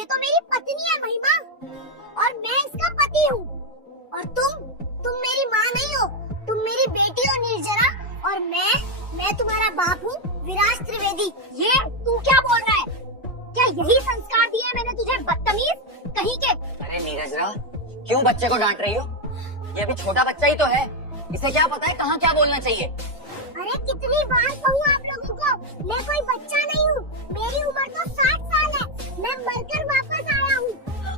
ये तो मेरी पत्नी है महिमा और मैं इसका पति हूँ। और तुम मेरी माँ नहीं हो, तुम मेरी बेटी हो निर्जरा। और मैं तुम्हारा बाप हूँ विराज त्रिवेदी। ये तू क्या बोल रहा है? क्या यही संस्कार दिए मैंने तुझे, बदतमीज कहीं के? अरे नीरजरा, क्यों बच्चे को डांट रही हो? ये अभी छोटा बच्चा ही तो है, इसे क्या पता है कहाँ क्या बोलना चाहिए। अरे कितनी बार कहूँ आप लोगों को, मैं कोई बच्चा नहीं हूँ। मेरी उम्र तो 60 साल है। मैं मरकर वापस आया हूँ।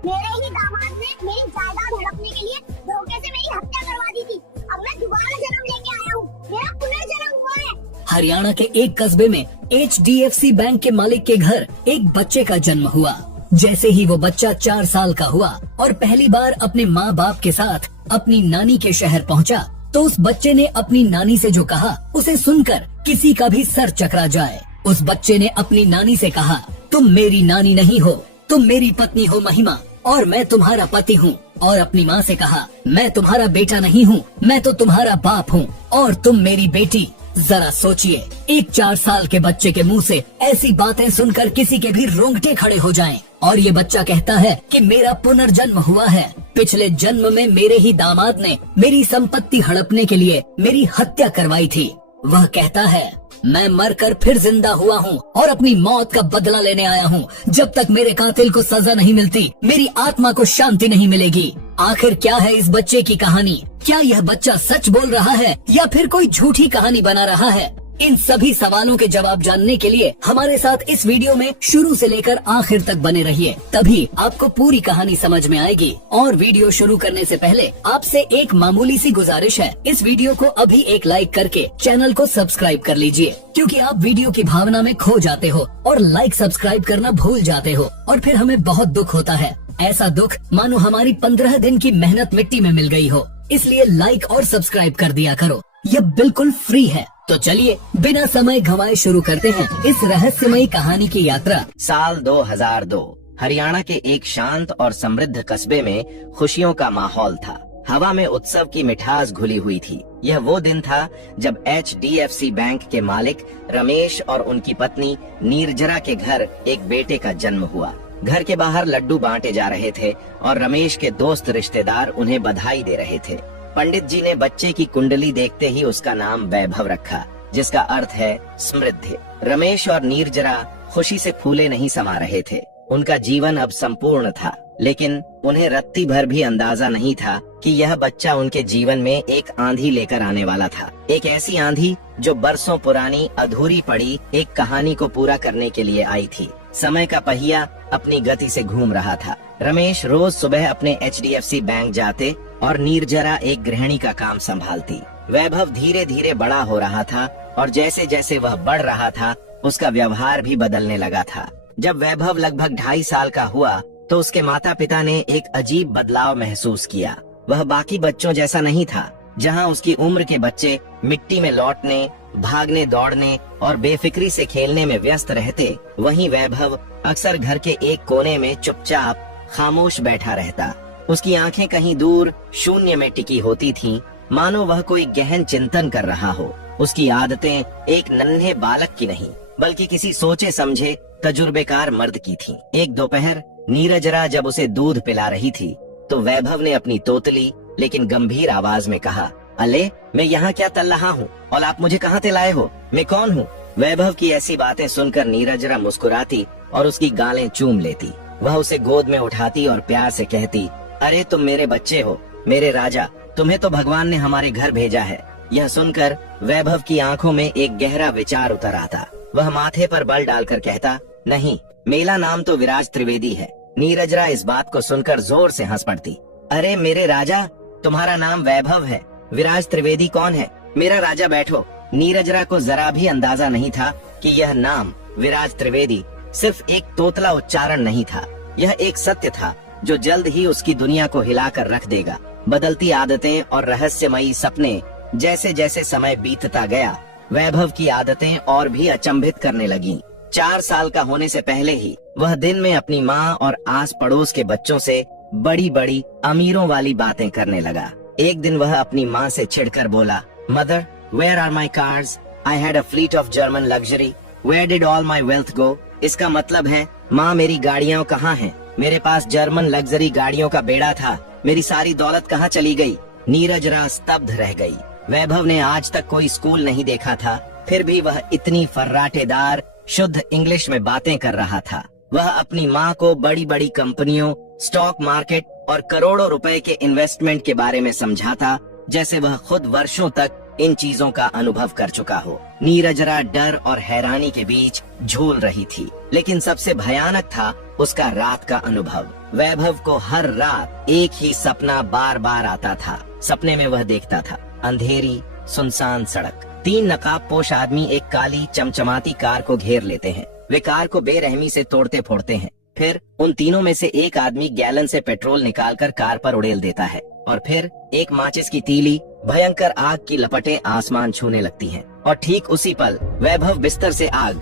मेरे ही दामाद ने मेरी जायदाद हड़पने के लिए धोखे से मेरी हत्या करवा दी थी। अब मैं दोबारा जन्म लेके आया हूँ। मेरा पुनर्जन्म हुआ है। हरियाणा के एक कस्बे में HDFC बैंक के मालिक के घर एक बच्चे का जन्म हुआ। जैसे ही वो बच्चा 4 साल का हुआ और पहली बार अपने माँ बाप के साथ अपनी नानी के शहर पहुँचा, तो उस बच्चे ने अपनी नानी से जो कहा उसे सुनकर किसी का भी सर चकरा जाए। उस बच्चे ने अपनी नानी से कहा, तुम मेरी नानी नहीं हो, तुम मेरी पत्नी हो महिमा और मैं तुम्हारा पति हूँ। और अपनी माँ से कहा, मैं तुम्हारा बेटा नहीं हूँ, मैं तो तुम्हारा बाप हूँ और तुम मेरी बेटी। जरा सोचिए, एक 4 साल के बच्चे के मुंह से ऐसी बातें सुनकर किसी के भी रोंगटे खड़े हो जाएं। और ये बच्चा कहता है कि मेरा पुनर्जन्म हुआ है। पिछले जन्म में मेरे ही दामाद ने मेरी संपत्ति हड़पने के लिए मेरी हत्या करवाई थी। वह कहता है, मैं मरकर फिर जिंदा हुआ हूँ और अपनी मौत का बदला लेने आया हूँ। जब तक मेरे कातिल को सजा नहीं मिलती, मेरी आत्मा को शांति नहीं मिलेगी। आखिर क्या है इस बच्चे की कहानी? क्या यह बच्चा सच बोल रहा है या फिर कोई झूठी कहानी बना रहा है? इन सभी सवालों के जवाब जानने के लिए हमारे साथ इस वीडियो में शुरू से लेकर आखिर तक बने रहिए, तभी आपको पूरी कहानी समझ में आएगी। और वीडियो शुरू करने से पहले आपसे एक मामूली सी गुजारिश है, इस वीडियो को अभी एक लाइक करके चैनल को सब्सक्राइब कर लीजिए, क्योंकि आप वीडियो की भावना में खो जाते हो और लाइक सब्सक्राइब करना भूल जाते हो और फिर हमें बहुत दुख होता है। ऐसा दुख मानो हमारी 15 दिन की मेहनत मिट्टी में मिल गई हो। इसलिए लाइक और सब्सक्राइब कर दिया करो, यह बिल्कुल फ्री है। तो चलिए बिना समय गंवाए शुरू करते हैं इस रहस्यमयी कहानी की यात्रा। साल 2002 हरियाणा के एक शांत और समृद्ध कस्बे में खुशियों का माहौल था। हवा में उत्सव की मिठास घुली हुई थी। यह वो दिन था जब HDFC बैंक के मालिक रमेश और उनकी पत्नी निर्जरा के घर एक बेटे का जन्म हुआ। घर के बाहर लड्डू बांटे जा रहे थे और रमेश के दोस्त रिश्तेदार उन्हें बधाई दे रहे थे। पंडित जी ने बच्चे की कुंडली देखते ही उसका नाम वैभव रखा, जिसका अर्थ है समृद्धि। रमेश और निर्जरा खुशी से फूले नहीं समा रहे थे। उनका जीवन अब संपूर्ण था, लेकिन उन्हें रत्ती भर भी अंदाजा नहीं था कि यह बच्चा उनके जीवन में एक आंधी लेकर आने वाला था। एक ऐसी आंधी जो बरसों पुरानी अधूरी पड़ी एक कहानी को पूरा करने के लिए आई थी। समय का पहिया अपनी गति से घूम रहा था। रमेश रोज सुबह अपने HDFC बैंक जाते और निर्जरा एक गृहिणी का काम संभालती। वैभव धीरे धीरे बड़ा हो रहा था और जैसे जैसे वह बढ़ रहा था उसका व्यवहार भी बदलने लगा था। जब वैभव लगभग 2.5 साल का हुआ तो उसके माता पिता ने एक अजीब बदलाव महसूस किया। वह बाकी बच्चों जैसा नहीं था। जहां उसकी उम्र के बच्चे मिट्टी में लौटने, भागने दौड़ने और बेफिक्री से खेलने में व्यस्त रहते, वहीं वैभव अक्सर घर के एक कोने में चुपचाप खामोश बैठा रहता। उसकी आंखें कहीं दूर शून्य में टिकी होती थीं, मानो वह कोई गहन चिंतन कर रहा हो। उसकी आदतें एक नन्हे बालक की नहीं, बल्कि किसी सोचे समझे तजुर्बेकार मर्द की थीं। एक दोपहर निर्जरा जब उसे दूध पिला रही थी तो वैभव ने अपनी तोतली लेकिन गंभीर आवाज में कहा, अले मैं यहाँ क्या तल रहा हूँ और आप मुझे कहाँ से लाए हो? मैं कौन हूँ? वैभव की ऐसी बातें सुनकर निर्जरा मुस्कुराती और उसकी गालें चूम लेती। वह उसे गोद में उठाती और प्यार से कहती, अरे तुम मेरे बच्चे हो, मेरे राजा, तुम्हें तो भगवान ने हमारे घर भेजा है। यह सुनकर वैभव की आंखों में एक गहरा विचार उतर आता। वह माथे पर बल डालकर कहता, नहीं, मेरा नाम तो विराज त्रिवेदी है। निर्जरा इस बात को सुनकर जोर से हंस पड़ती। अरे मेरे राजा, तुम्हारा नाम वैभव है, विराज त्रिवेदी कौन है? मेरा राजा बैठो। निर्जरा को जरा भी अंदाजा नहीं था कि यह नाम विराज त्रिवेदी सिर्फ एक तोतला उच्चारण नहीं था। यह एक सत्य था जो जल्द ही उसकी दुनिया को हिलाकर रख देगा। बदलती आदतें और रहस्यमयी सपने, जैसे जैसे समय बीतता गया, वैभव की आदतें और भी अचंभित करने लगीं। 4 साल का होने से पहले ही वह दिन में अपनी माँ और आस पड़ोस के बच्चों से बड़ी बड़ी अमीरों वाली बातें करने लगा। एक दिन वह अपनी माँ से चिढ़कर बोला, mother, where are my cars? I had a fleet of German luxury, where did all my wealth go? इसका मतलब है, माँ मेरी गाड़ियाँ कहाँ हैं? मेरे पास जर्मन लग्जरी गाड़ियों का बेड़ा था, मेरी सारी दौलत कहाँ चली गई। नीरज रा स्तब्ध रह गई। वैभव ने आज तक कोई स्कूल नहीं देखा था, फिर भी वह इतनी फर्राटेदार शुद्ध इंग्लिश में बातें कर रहा था। वह अपनी माँ को बड़ी बड़ी कंपनियों, स्टॉक मार्केट और करोड़ों रुपए के इन्वेस्टमेंट के बारे में समझाता, जैसे वह खुद वर्षों तक इन चीजों का अनुभव कर चुका हो। नीरजरा डर और हैरानी के बीच झूल रही थी, लेकिन सबसे भयानक था उसका रात का अनुभव। वैभव को हर रात एक ही सपना बार बार आता था। सपने में वह देखता था अंधेरी सुनसान सड़क, 3 नकाबपोश आदमी एक काली चमचमाती कार को घेर लेते हैं। वे कार को बेरहमी से तोड़ते फोड़ते हैं। फिर उन तीनों में से एक आदमी गैलन से पेट्रोल निकालकर कार पर उड़ेल देता है और फिर एक माचिस की तीली, भयंकर आग की लपटें आसमान छूने लगती हैं। और ठीक उसी पल वैभव बिस्तर से आग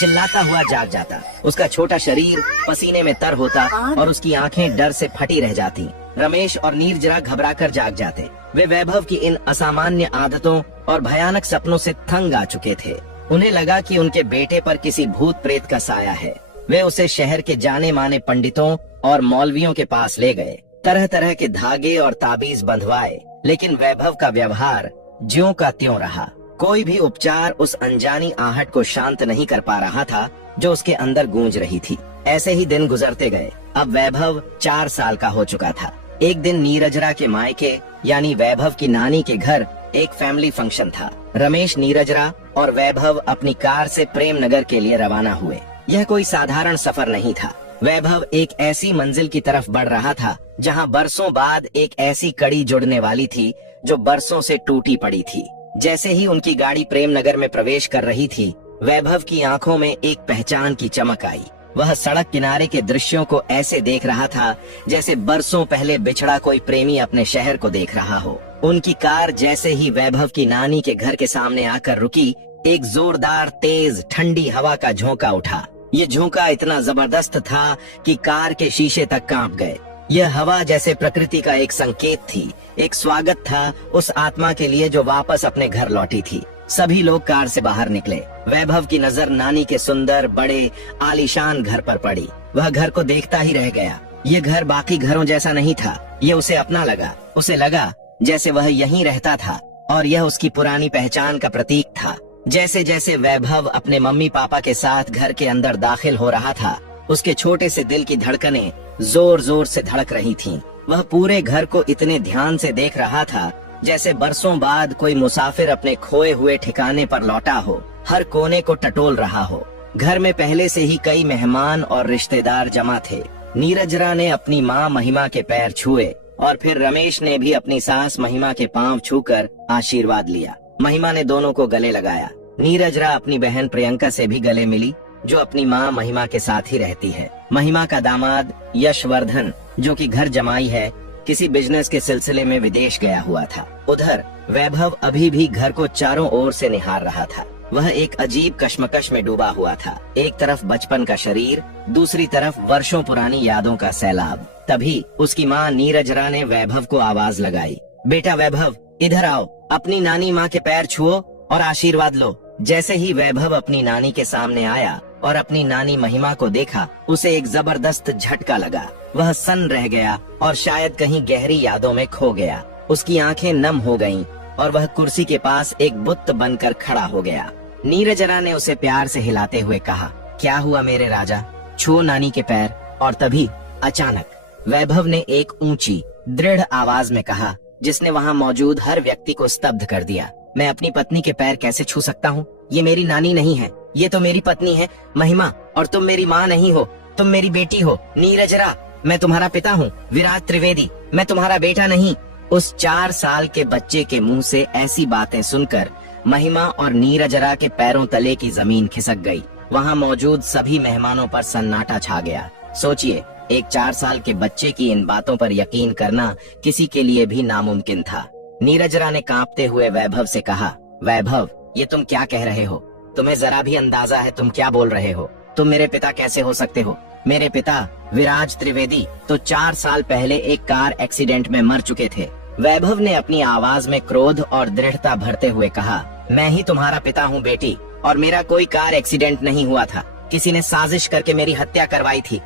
चिल्लाता हुआ जाग जाता। उसका छोटा शरीर पसीने में तर होता और उसकी आंखें डर से फटी रह जाती। रमेश और नीरजरा घबराकर जाग जाते। वे वैभव की इन असामान्य आदतों और भयानक सपनों से तंग आ चुके थे। उन्हें लगा कि उनके बेटे पर किसी भूत प्रेत का साया है। वे उसे शहर के जाने माने पंडितों और मौलवियों के पास ले गए, तरह तरह के धागे और ताबीज बंधवाए, लेकिन वैभव का व्यवहार ज्यों का त्यों रहा। कोई भी उपचार उस अनजानी आहट को शांत नहीं कर पा रहा था जो उसके अंदर गूंज रही थी। ऐसे ही दिन गुजरते गए। अब वैभव 4 साल का हो चुका था। एक दिन नीरजरा के मायके यानी वैभव की नानी के घर एक फैमिली फंक्शन था। रमेश, नीरजरा और वैभव अपनी कार से प्रेम नगर के लिए रवाना हुए। यह कोई साधारण सफर नहीं था। वैभव एक ऐसी मंजिल की तरफ बढ़ रहा था जहां बरसों बाद एक ऐसी कड़ी जुड़ने वाली थी जो बरसों से टूटी पड़ी थी। जैसे ही उनकी गाड़ी प्रेम नगर में प्रवेश कर रही थी, वैभव की आंखों में एक पहचान की चमक आई। वह सड़क किनारे के दृश्यों को ऐसे देख रहा था जैसे बरसों पहले बिछड़ा कोई प्रेमी अपने शहर को देख रहा हो। उनकी कार जैसे ही वैभव की नानी के घर के सामने आकर रुकी, एक जोरदार तेज ठंडी हवा का झोंका उठा। ये झोंका इतना जबरदस्त था कि कार के शीशे तक कांप गए। यह हवा जैसे प्रकृति का एक संकेत थी, एक स्वागत था उस आत्मा के लिए जो वापस अपने घर लौटी थी। सभी लोग कार से बाहर निकले। वैभव की नजर नानी के सुंदर बड़े आलीशान घर पर पड़ी। वह घर को देखता ही रह गया। ये घर बाकी घरों जैसा नहीं था। ये उसे अपना लगा। उसे लगा जैसे वह यहीं रहता था और यह उसकी पुरानी पहचान का प्रतीक था। जैसे जैसे वैभव अपने मम्मी पापा के साथ घर के अंदर दाखिल हो रहा था, उसके छोटे से दिल की धड़कनें जोर जोर से धड़क रही थीं। वह पूरे घर को इतने ध्यान से देख रहा था जैसे बरसों बाद कोई मुसाफिर अपने खोए हुए ठिकाने पर लौटा हो, हर कोने को टटोल रहा हो। घर में पहले से ही कई मेहमान और रिश्तेदार जमा थे। नीरजरा ने अपनी माँ महिमा के पैर छुए और फिर रमेश ने भी अपनी सास महिमा के पांव छूकर आशीर्वाद लिया। महिमा ने दोनों को गले लगाया। नीरजरा अपनी बहन प्रियंका से भी गले मिली, जो अपनी माँ महिमा के साथ ही रहती है। महिमा का दामाद यशवर्धन, जो कि घर जमाई है, किसी बिजनेस के सिलसिले में विदेश गया हुआ था। उधर वैभव अभी भी घर को चारों ओर से निहार रहा था। वह एक अजीब कश्मकश में डूबा हुआ था। एक तरफ बचपन का शरीर, दूसरी तरफ वर्षों पुरानी यादों का सैलाब। तभी उसकी माँ नीरजरा ने वैभव को आवाज लगाई, बेटा वैभव, इधर आओ, अपनी नानी माँ के पैर छुओ और आशीर्वाद लो। जैसे ही वैभव अपनी नानी के सामने आया और अपनी नानी महिमा को देखा, उसे एक जबरदस्त झटका लगा। वह सन्न रह गया और शायद कहीं गहरी यादों में खो गया। उसकी आंखें नम हो गईं और वह कुर्सी के पास एक बुत बनकर खड़ा हो गया। नीरजरा ने उसे प्यार से हिलाते हुए कहा, क्या हुआ मेरे राजा, छुओ नानी के पैर। और तभी अचानक वैभव ने एक ऊंची दृढ़ आवाज में कहा, जिसने वहाँ मौजूद हर व्यक्ति को स्तब्ध कर दिया, मैं अपनी पत्नी के पैर कैसे छू सकता हूँ? ये मेरी नानी नहीं है, ये तो मेरी पत्नी है महिमा, और तुम मेरी माँ नहीं हो, तुम मेरी बेटी हो। नीरजरा, मैं तुम्हारा पिता हूँ, विराट त्रिवेदी, मैं तुम्हारा बेटा नहीं। उस 4 साल के बच्चे के मुंह से ऐसी बातें सुनकर महिमा और नीरजरा के पैरों तले की जमीन खिसक गई। वहाँ मौजूद सभी मेहमानों पर सन्नाटा छा गया। सोचिए, एक 4 साल के बच्चे की इन बातों पर यकीन करना किसी के लिए भी नामुमकिन था। नीरजरा ने कांपते हुए वैभव से कहा, वैभव, ये तुम क्या कह रहे हो? तुम्हें जरा भी अंदाजा है तुम क्या बोल रहे हो? तुम मेरे पिता कैसे हो सकते हो? मेरे पिता विराज त्रिवेदी तो 4 साल पहले एक कार एक्सीडेंट में मर चुके थे। वैभव ने अपनी आवाज में क्रोध और दृढ़ता भरते हुए कहा, मैं ही तुम्हारा पिता हूँ बेटी, और मेरा कोई कार एक्सीडेंट नहीं हुआ था। किसी ने साजिश करके मेरी हत्या करवाई थी।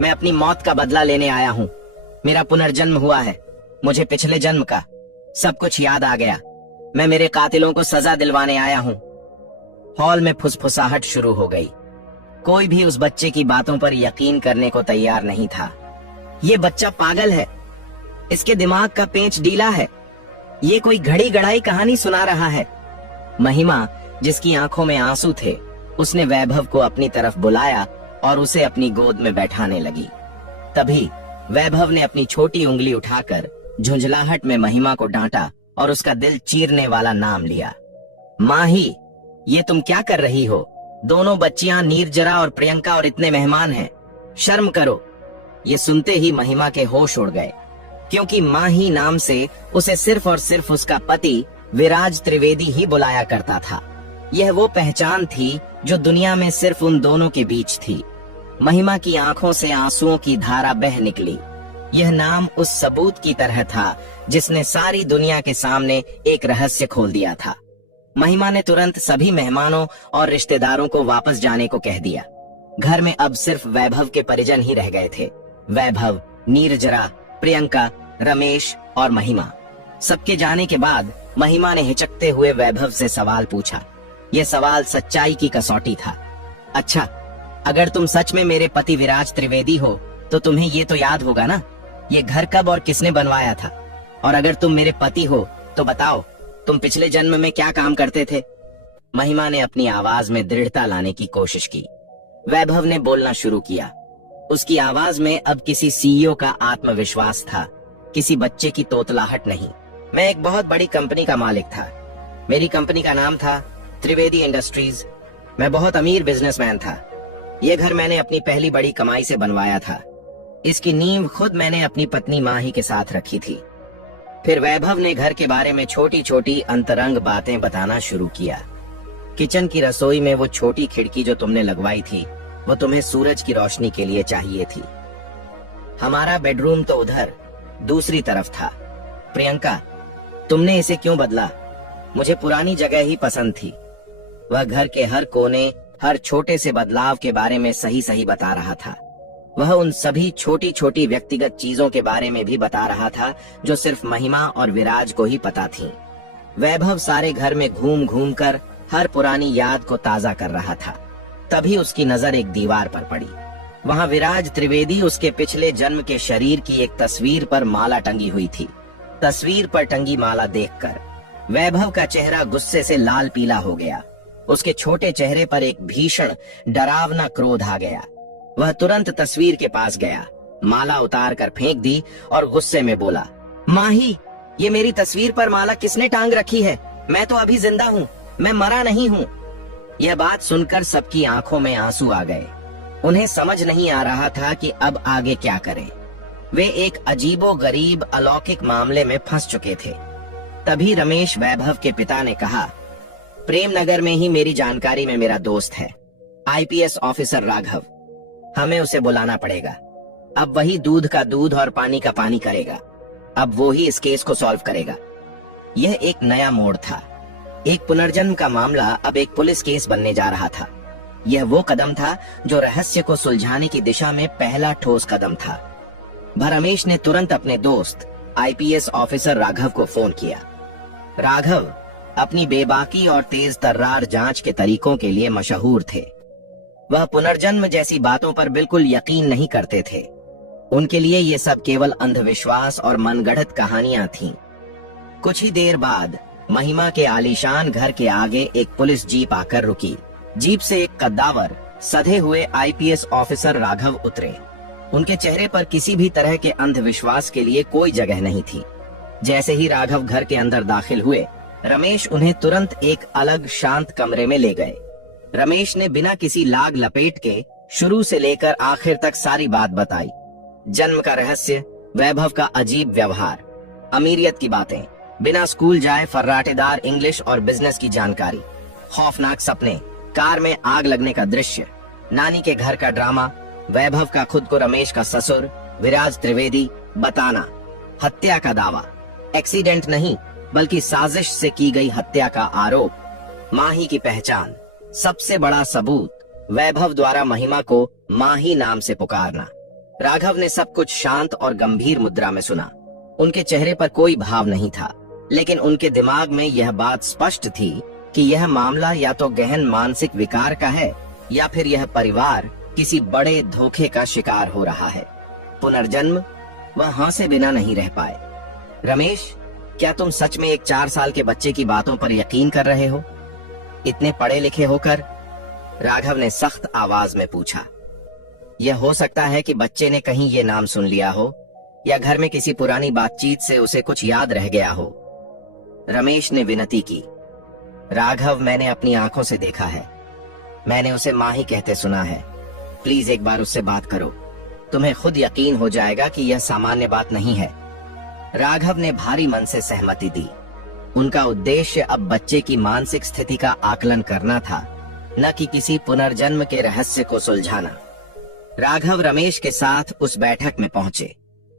मैं अपनी मौत का बदला लेने आया हूँ। मेरा पुनर्जन्म हुआ है। मुझे पिछले जन्म का सब कुछ याद आ गया। मैं मेरे कातिलों को सजा दिलवाने आया हूँ। हॉल में फुसफुसाहट शुरू हो गई। कोई भी उस बच्चे की बातों पर यकीन करने को तैयार नहीं था। ये बच्चा पागल है। इसके दिमाग का पेंच ढीला है। ये कोई घड़ी गड़ाई कहानी सुना रहा है। महिमा, जिसकी आंखों में आंसू थे, उसने वैभव को अपनी तरफ बुलाया और उसे अपनी गोद में बैठाने लगी। तभी वैभव ने अपनी छोटी उंगली उठाकर झुंझलाहट में महिमा को डांटा और उसका दिल चीरने वाला नाम लिया। माही, ये तुम क्या कर रही हो? दोनों बच्चियां नीरजरा और प्रियंका और इतने मेहमान हैं। शर्म करो। ये सुनते ही महिमा के होश उड़ गए, क्योंकि माही नाम से उसे सिर्फ और सिर्फ उसका पति विराज त्रिवेदी ही बुलाया करता था। यह वो पहचान थी जो दुनिया में सिर्फ उन दोनों के बीच थी। महिमा की आंखों से आंसुओं की धारा बह निकली। यह नाम उस सबूत की तरह था जिसने सारी दुनिया के सामने एक रहस्य खोल दिया था। महिमा ने तुरंत सभी मेहमानों और रिश्तेदारों को वापस जाने को कह दिया। घर में अब सिर्फ वैभव के परिजन ही रह गए थे। वैभव, नीरजरा, प्रियंका, रमेश और महिमा। सबके जाने के बाद महिमा ने हिचकते हुए वैभव से सवाल पूछा। यह सवाल सच्चाई की कसौटी था। अच्छा, अगर तुम सच में मेरे पति विराज त्रिवेदी हो तो तुम्हें ये तो याद होगा ना, ये घर कब और किसने बनवाया था? और अगर तुम मेरे पति हो तो बताओ, तुम पिछले जन्म में क्या काम करते थे? महिमा ने अपनी आवाज में दृढ़ता लाने की कोशिश की। वैभव ने बोलना शुरू किया। उसकी आवाज में अब किसी सीईओ का आत्मविश्वास था, किसी बच्चे की तोतलाहट नहीं। मैं एक बहुत बड़ी कंपनी का मालिक था। मेरी कंपनी का नाम था त्रिवेदी इंडस्ट्रीज। मैं बहुत अमीर बिजनेसमैन था। यह घर मैंने अपनी पहली बड़ी कमाई से बनवाया था। इसकी नींव खुद मैंने अपनी पत्नी माही के साथ रखी थी। फिर वैभव ने घर के बारे में छोटी छोटी अंतरंग बातें बताना शुरू किया। किचन की रसोई में वो छोटी खिड़की जो तुमने लगवाई थी, वो तुम्हें सूरज की रोशनी के लिए चाहिए थी। हमारा बेडरूम तो उधर दूसरी तरफ था। प्रियंका, तुमने इसे क्यों बदला? मुझे पुरानी जगह ही पसंद थी। वह घर के हर कोने, हर छोटे से बदलाव के बारे में सही सही बता रहा था। वह उन सभी छोटी छोटी व्यक्तिगत चीजों के बारे में भी बता रहा था जो सिर्फ महिमा और विराज को ही पता थी। वैभव सारे घर में घूम घूम कर हर पुरानी याद को ताजा कर रहा था। तभी उसकी नजर एक दीवार पर पड़ी। वहां विराज त्रिवेदी उसके पिछले जन्म के शरीर की एक तस्वीर पर माला टंगी हुई थी। तस्वीर पर टंगी माला देखकर वैभव का चेहरा गुस्से से लाल पीला हो गया। उसके छोटे चेहरे पर एक भीषण डरावना क्रोध आ गया। वह तुरंत तस्वीर के पास गया, माला उतार कर फेंक दी और गुस्से में बोला, माही, ये मेरी तस्वीर पर माला किसने टांग रखी है? मैं तो अभी जिंदा हूँ, मैं मरा नहीं हूँ। यह बात सुनकर सबकी आंखों में आंसू आ गए। उन्हें समझ नहीं आ रहा था कि अब आगे क्या करें। वे एक अजीबो गरीब अलौकिक मामले में फंस चुके थे। तभी रमेश, वैभव के पिता, ने कहा, प्रेम नगर में ही मेरी जानकारी में मेरा दोस्त है, आईपीएस ऑफिसर राघव। हमें उसे बुलाना पड़ेगा। अब वही दूध का दूध और पानी का पानी करेगा। अब वो ही इस केस को सॉल्व करेगा। यह एक नया मोड़ था। एक पुनर्जन्म का मामला अब एक पुलिस केस बनने जा रहा था। यह वो कदम था जो रहस्य को सुलझाने की दिशा में पहला ठोस कदम था। रमेश ने तुरंत अपने दोस्त आईपीएस ऑफिसर राघव को फोन किया। राघव अपनी बेबाकी और तेज तर्रार जांच के तरीकों के लिए मशहूर थे। वह पुनर्जन्म जैसी बातों पर बिल्कुल यकीन नहीं करते थे। उनके लिए ये सब केवल अंधविश्वास और मनगढ़ंत कहानियां थीं। कुछ ही देर बाद महिमा के आलीशान घर के आगे एक पुलिस जीप आकर रुकी। जीप से एक कद्दावर, सधे हुए आईपीएस ऑफिसर राघव उतरे। उनके चेहरे पर किसी भी तरह के अंधविश्वास के लिए कोई जगह नहीं थी। जैसे ही राघव घर के अंदर दाखिल हुए, रमेश उन्हें तुरंत एक अलग शांत कमरे में ले गए। रमेश ने बिना किसी लाग लपेट के शुरू से लेकर आखिर तक सारी बात बताई। जन्म का रहस्य, वैभव का अजीब व्यवहार, अमीरियत की बातें, बिना स्कूल जाए फर्राटेदार इंग्लिश और बिजनेस की जानकारी, खौफनाक सपने, कार में आग लगने का दृश्य, नानी के घर का ड्रामा, वैभव का खुद को रमेश का ससुर विराज त्रिवेदी बताना, हत्या का दावा, एक्सीडेंट नहीं बल्कि साजिश से की गई हत्या का आरोप, माही की पहचान, सबसे बड़ा सबूत, वैभव द्वारा महिमा को माही नाम से पुकारना। राघव ने सब कुछ शांत और गंभीर मुद्रा में सुना। उनके चेहरे पर कोई भाव नहीं था, लेकिन उनके दिमाग में यह बात स्पष्ट थी कि यह मामला या तो गहन मानसिक विकार का है या फिर यह परिवार किसी बड़े धोखे का शिकार हो रहा है। पुनर्जन्म, वह हंसे बिना नहीं रह पाए। रमेश, क्या तुम सच में एक 4 साल के बच्चे की बातों पर यकीन कर रहे हो, इतने पढ़े लिखे होकर? राघव ने सख्त आवाज में पूछा। यह हो सकता है कि बच्चे ने कहीं ये नाम सुन लिया हो या घर में किसी पुरानी बातचीत से उसे कुछ याद रह गया हो। रमेश ने विनती की। राघव, मैंने अपनी आंखों से देखा है, मैंने उसे माँ ही कहते सुना है। प्लीज एक बार उससे बात करो, तुम्हें खुद यकीन हो जाएगा कि यह सामान्य बात नहीं है। राघव ने भारी मन से सहमति दी। उनका उद्देश्य अब बच्चे की मानसिक स्थिति का आकलन करना था, न कि किसी पुनर्जन्म के रहस्य को सुलझाना। राघव रमेश के साथ उस बैठक में पहुंचे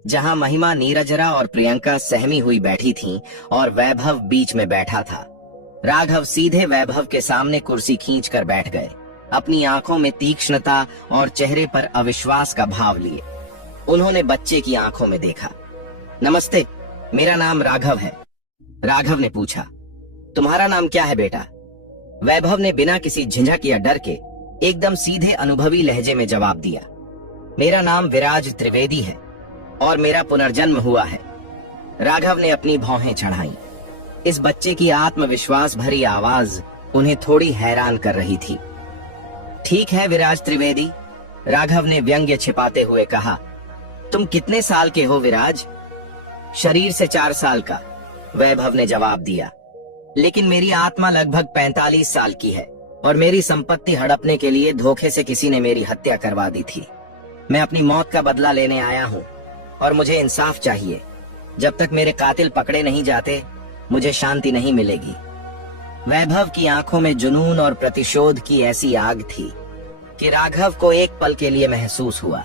जहां महिमा, नीरजरा और प्रियंका सहमी हुई बैठी थीं और वैभव बीच में बैठा था। राघव सीधे वैभव के सामने कुर्सी खींचकर बैठ गए, अपनी आंखों में तीक्ष्णता और चेहरे पर अविश्वास का भाव लिए। उन्होंने बच्चे की आंखों में देखा। नमस्ते, मेरा नाम राघव है। राघव ने पूछा, तुम्हारा नाम क्या है बेटा? वैभव ने बिना किसी झिझक या डर के एकदम सीधे अनुभवी लहजे में जवाब दिया, मेरा नाम विराज त्रिवेदी है और मेरा पुनर्जन्म हुआ है। राघव ने अपनी भौहें चढ़ाई। इस बच्चे की आत्मविश्वास भरी आवाज उन्हें थोड़ी हैरान कर रही थी। ठीक है विराज त्रिवेदी, राघव ने व्यंग्य छिपाते हुए कहा। तुम कितने साल के हो विराज? शरीर से 4 साल का, वैभव ने जवाब दिया, लेकिन मेरी आत्मा लगभग 45 साल की है और मेरी संपत्ति हड़पने के लिए धोखे से किसी ने मेरी हत्या करवा दी थी। मैं अपनी मौत का बदला लेने आया हूँ और मुझे इंसाफ चाहिए। जब तक मेरे कातिल पकड़े नहीं जाते, मुझे शांति नहीं मिलेगी। वैभव की आंखों में जुनून और प्रतिशोध की ऐसी आग थी कि राघव को एक पल के लिए महसूस हुआ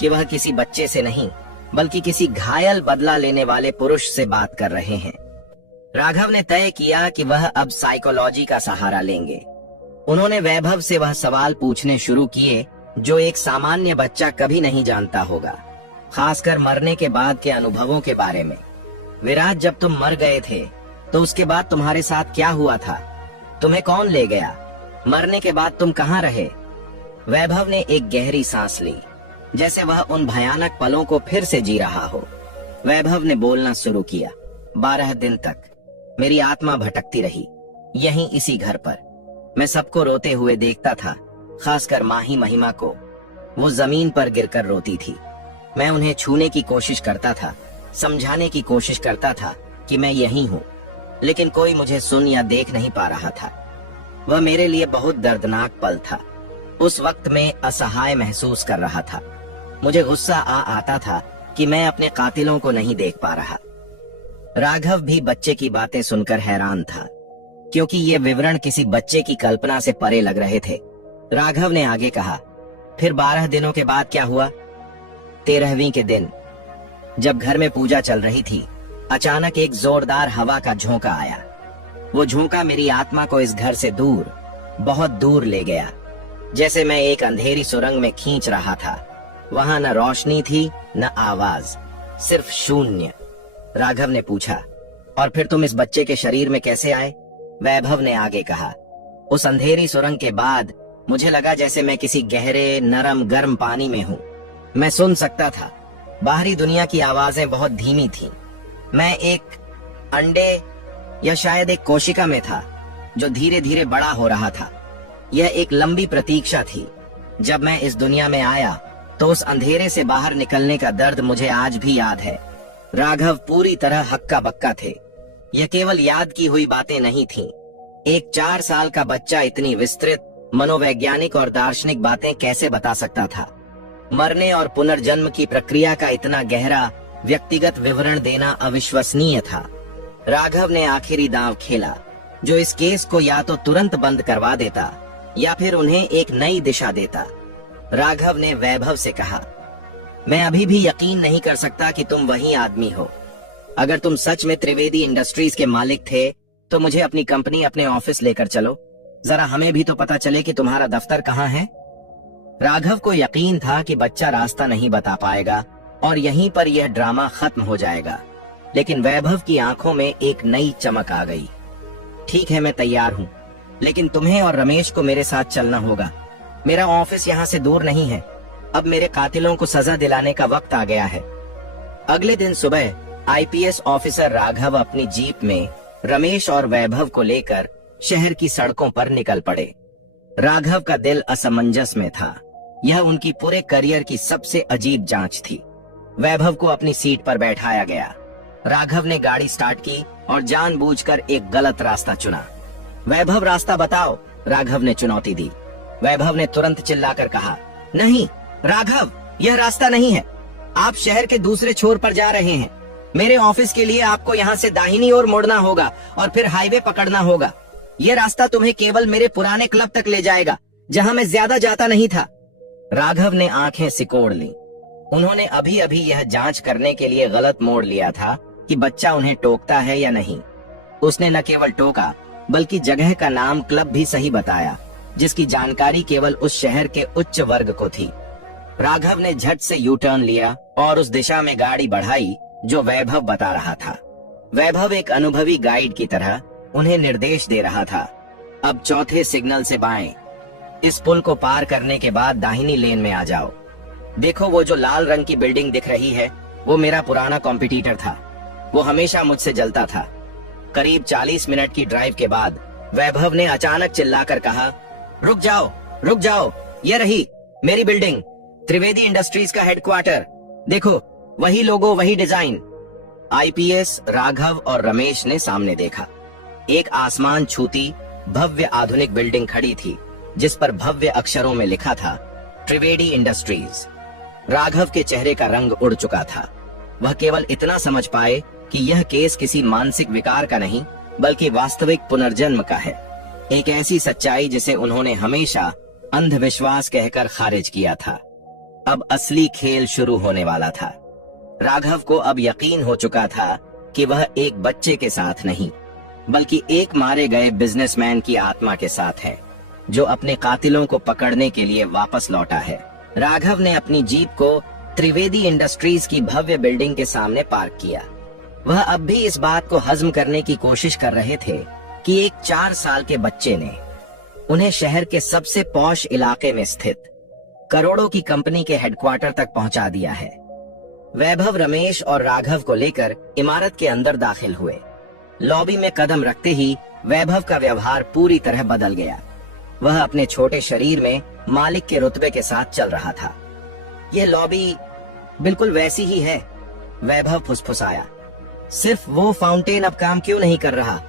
कि वह किसी बच्चे से नहीं बल्कि किसी घायल बदला लेने वाले पुरुष से बात कर रहे हैं। राघव ने तय किया कि वह अब साइकोलॉजी का सहारा लेंगे। उन्होंने वैभव से वह सवाल पूछने शुरू किए जो एक सामान्य बच्चा कभी नहीं जानता होगा, खासकर मरने के बाद के अनुभवों के बारे में। विराज, जब तुम मर गए थे तो उसके बाद तुम्हारे साथ क्या हुआ था? तुम्हें कौन ले गया? मरने के बाद तुम कहाँ रहे? वैभव ने एक गहरी सांस ली, जैसे वह उन भयानक पलों को फिर से जी रहा हो। वैभव ने बोलना शुरू किया। 12 दिन तक मेरी आत्मा भटकती रही, यहीं इसी घर पर। मैं सबको रोते हुए देखता था, खासकर माही महिमा को। वो जमीन पर गिरकर रोती थी। मैं उन्हें छूने की कोशिश करता था, समझाने की कोशिश करता था कि मैं यहीं हूँ, लेकिन कोई मुझे सुन या देख नहीं पा रहा था। वह मेरे लिए बहुत दर्दनाक पल था। उस वक्त मैं असहाय महसूस कर रहा था। मुझे गुस्सा आता था कि मैं अपने कातिलों को नहीं देख पा रहा। राघव भी बच्चे की बातें सुनकर हैरान था, क्योंकि ये विवरण किसी बच्चे की कल्पना से परे लग रहे थे। राघव ने आगे कहा, फिर 12 दिनों के बाद क्या हुआ? 13वें के दिन, जब घर में पूजा चल रही थी, अचानक एक जोरदार हवा का झोंका आया। वो झोंका मेरी आत्मा को इस घर से दूर, बहुत दूर ले गया, जैसे मैं एक अंधेरी सुरंग में खींच रहा था। वहां न रोशनी थी, न आवाज, सिर्फ शून्य। राघव ने पूछा, और फिर तुम इस बच्चे के शरीर में कैसे आए? वैभव ने आगे कहा, उस अंधेरी सुरंग के बाद मुझे लगा जैसे मैं किसी गहरे, नरम, गर्म पानी में हूँ। मैं सुन सकता था। बाहरी दुनिया की आवाजें बहुत धीमी थीं। मैं एक अंडे या शायद एक कोशिका में था जो धीरे धीरे बड़ा हो रहा था। यह एक लंबी प्रतीक्षा थी। जब मैं इस दुनिया में आया तो उस अंधेरे से बाहर निकलने का दर्द मुझे आज भी याद है। राघव पूरी तरह हक्का बक्का थे। यह केवल याद की हुई बातें नहीं थीं। एक 4 साल का बच्चा इतनी विस्तृत, मनोवैज्ञानिक और दार्शनिक बातें कैसे बता सकता था? मरने और पुनर्जन्म की प्रक्रिया का इतना गहरा व्यक्तिगत विवरण देना अविश्वसनीय था। राघव ने आखिरी दांव खेला, जो इस केस को या तो तुरंत बंद करवा देता या फिर उन्हें एक नई दिशा देता। राघव ने वैभव से कहा, मैं अभी भी यकीन नहीं कर सकता कि तुम वही आदमी हो। अगर तुम सच में त्रिवेदी इंडस्ट्रीज के मालिक थे तो मुझे अपनी कंपनी, अपने ऑफिस लेकर चलो। जरा हमें भी तो पता चले कि तुम्हारा दफ्तर कहाँ है। राघव को यकीन था कि बच्चा रास्ता नहीं बता पाएगा और यहीं पर यह ड्रामा खत्म हो जाएगा, लेकिन वैभव की आंखों में एक नई चमक आ गई। ठीक है, मैं तैयार हूँ, लेकिन तुम्हें और रमेश को मेरे साथ चलना होगा। मेरा ऑफिस यहाँ से दूर नहीं है। अब मेरे कातिलों को सजा दिलाने का वक्त आ गया है। अगले दिन सुबह आईपीएस ऑफिसर राघव अपनी जीप में रमेश और वैभव को लेकर शहर की सड़कों पर निकल पड़े। राघव का दिल असमंजस में था। यह उनकी पूरे करियर की सबसे अजीब जांच थी। वैभव को अपनी सीट पर बैठाया गया। राघव ने गाड़ी स्टार्ट की और जानबूझकर एक गलत रास्ता चुना। वैभव, रास्ता बताओ, राघव ने चुनौती दी। वैभव ने तुरंत चिल्लाकर कहा, नहीं राघव, यह रास्ता नहीं है। आप शहर के दूसरे छोर पर जा रहे हैं। मेरे ऑफिस के लिए आपको यहाँ से दाहिनी ओर मुड़ना होगा और फिर हाईवे पकड़ना होगा। यह रास्ता तुम्हें केवल मेरे पुराने क्लब तक ले जाएगा, जहाँ मैं ज्यादा जाता नहीं था। राघव ने आंखें सिकोड़ ली। उन्होंने अभी अभी यह जांच करने के लिए गलत मोड़ लिया था कि बच्चा उन्हें टोकता है या नहीं। उसने न केवल टोका, बल्कि जगह का नाम क्लब भी सही बताया, जिसकी जानकारी केवल उस शहर के उच्च वर्ग को थी। राघव ने झट से यू टर्न लिया और उस दिशा में गाड़ी बढ़ाई जो वैभव बता रहा था। वैभव एक अनुभवी गाइड की तरह उन्हें निर्देश दे रहा था। अब चौथे सिग्नल से बाएं। इस पुल को पार करने के बाद दाहिनी लेन में आ जाओ। देखो, वो जो लाल रंग की बिल्डिंग दिख रही है, वो मेरा पुराना कॉम्पिटिटर था। वो हमेशा मुझसे जलता था। करीब 40 मिनट की ड्राइव के बाद वैभव ने अचानक चिल्लाकर कहा, रुक जाओ, रुक जाओ, ये रही मेरी बिल्डिंग, त्रिवेदी इंडस्ट्रीज का हेडक्वार्टर। देखो, वही लोगो, वही डिजाइन। आईपीएस, राघव और रमेश ने सामने देखा। एक आसमान छूती भव्य आधुनिक बिल्डिंग खड़ी थी, जिस पर भव्य अक्षरों में लिखा था त्रिवेदी इंडस्ट्रीज। राघव के चेहरे का रंग उड़ चुका था। वह केवल इतना समझ पाए कि यह केस किसी मानसिक विकार का नहीं, बल्कि वास्तविक पुनर्जन्म का है। एक ऐसी सच्चाई जिसे उन्होंने हमेशा अंधविश्वास कहकर खारिज किया था। अब असली खेल शुरू होने वाला था। राघव को अब यकीन हो चुका था कि वह एक बच्चे के साथ नहीं, बल्कि एक मारे गए बिजनेसमैन की आत्मा के साथ है, जो अपने कातिलों को पकड़ने के लिए वापस लौटा है। राघव ने अपनी जीप को त्रिवेदी इंडस्ट्रीज की भव्य बिल्डिंग के सामने पार्क किया। वह अब भी इस बात को हजम करने की कोशिश कर रहे थे कि एक 4 साल के बच्चे ने उन्हें शहर के सबसे पॉश इलाके में स्थित करोड़ों की कंपनी के हेडक्वार्टर तक पहुंचा दिया है। वैभव रमेश और राघव को लेकर इमारत के अंदर दाखिल हुए। लॉबी में कदम रखते ही वैभव का व्यवहार पूरी तरह बदल गया। वह अपने छोटे शरीर में मालिक के रुतबे के साथ चल रहा था। यह लॉबी बिल्कुल वैसी ही है, वैभव फुसफुसाया। सिर्फ वो फाउंटेन अब काम क्यों नहीं कर रहा?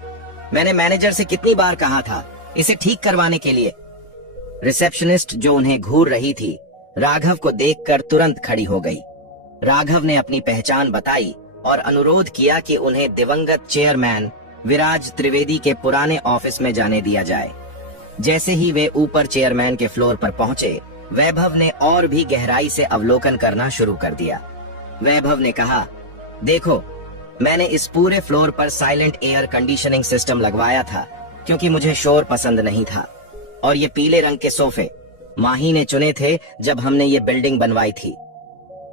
मैंने मैनेजर से कितनी बार कहा था इसे ठीक करवाने के लिए। रिसेप्शनिस्ट जो उन्हें घूर रही थी, राघव को देखकर तुरंत खड़ी हो गई। राघव ने अपनी पहचान बताई और अनुरोध किया कि उन्हें दिवंगत चेयरमैन विराज त्रिवेदी के पुराने ऑफिस में जाने दिया जाए। जैसे ही वे ऊपर चेयरमैन के फ्लोर पर पहुंचे, वैभव ने और भी गहराई से अवलोकन करना शुरू कर दिया। वैभव ने कहा, देखो, मैंने इस पूरे फ्लोर पर साइलेंट एयर कंडीशनिंग सिस्टम लगवाया था, क्योंकि मुझे शोर पसंद नहीं था। और ये पीले रंग के सोफे माही ने चुने थे जब हमने ये बिल्डिंग बनवाई थी।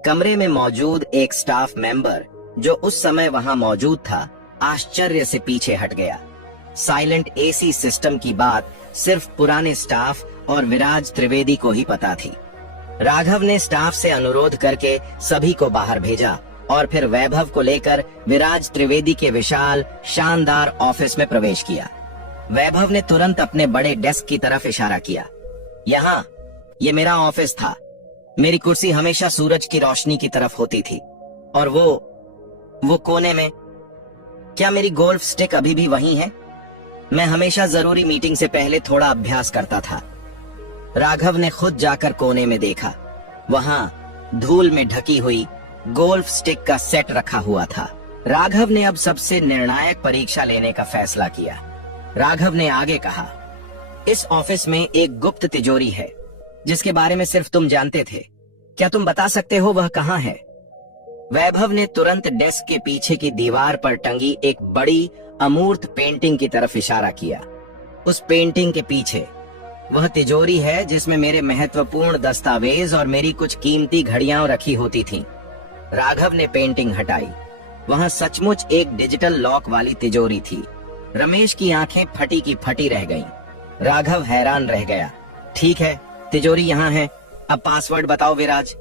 कमरे में मौजूद एक स्टाफ मेंबर जो उस समय वहां मौजूद था, आश्चर्य से पीछे हट गया। साइलेंट एसी सिस्टम की बात सिर्फ पुराने स्टाफ और विराज त्रिवेदी को ही पता थी। राघव ने स्टाफ से अनुरोध करके सभी को बाहर भेजा और फिर वैभव को लेकर विराज त्रिवेदी के विशाल शानदार ऑफिस में प्रवेश किया। वैभव ने तुरंत अपने बड़े डेस्क की तरफ इशारा किया। यहाँ ये मेरा ऑफिस था। मेरी कुर्सी हमेशा सूरज की रोशनी की तरफ होती थी। और वो कोने में, क्या मेरी गोल्फ स्टिक अभी भी वहीं है? मैं हमेशा जरूरी मीटिंग से पहले थोड़ा अभ्यास करता था। राघव ने खुद जाकर कोने में देखा। वहां धूल में ढकी हुई गोल्फ स्टिक का सेट रखा हुआ था। राघव ने अब सबसे निर्णायक परीक्षा लेने का फैसला किया। राघव ने आगे कहा, इस ऑफिस में एक गुप्त तिजोरी है जिसके बारे में सिर्फ तुम जानते थे। क्या तुम बता सकते हो वह कहाँ है? वैभव ने तुरंत डेस्क के पीछे की दीवार पर टंगी एक बड़ी अमूर्त पेंटिंग की तरफ इशारा किया। उस पेंटिंग के पीछे वह तिजोरी है जिसमें मेरे महत्वपूर्ण दस्तावेज और मेरी कुछ कीमती घड़ियां रखी होती थीं। राघव ने पेंटिंग हटाई। वहां सचमुच एक डिजिटल लॉक वाली तिजोरी थी। रमेश की आंखें फटी की फटी रह गईं। राघव हैरान रह गया। ठीक है, तिजोरी यहाँ है, अब पासवर्ड बताओ विराज।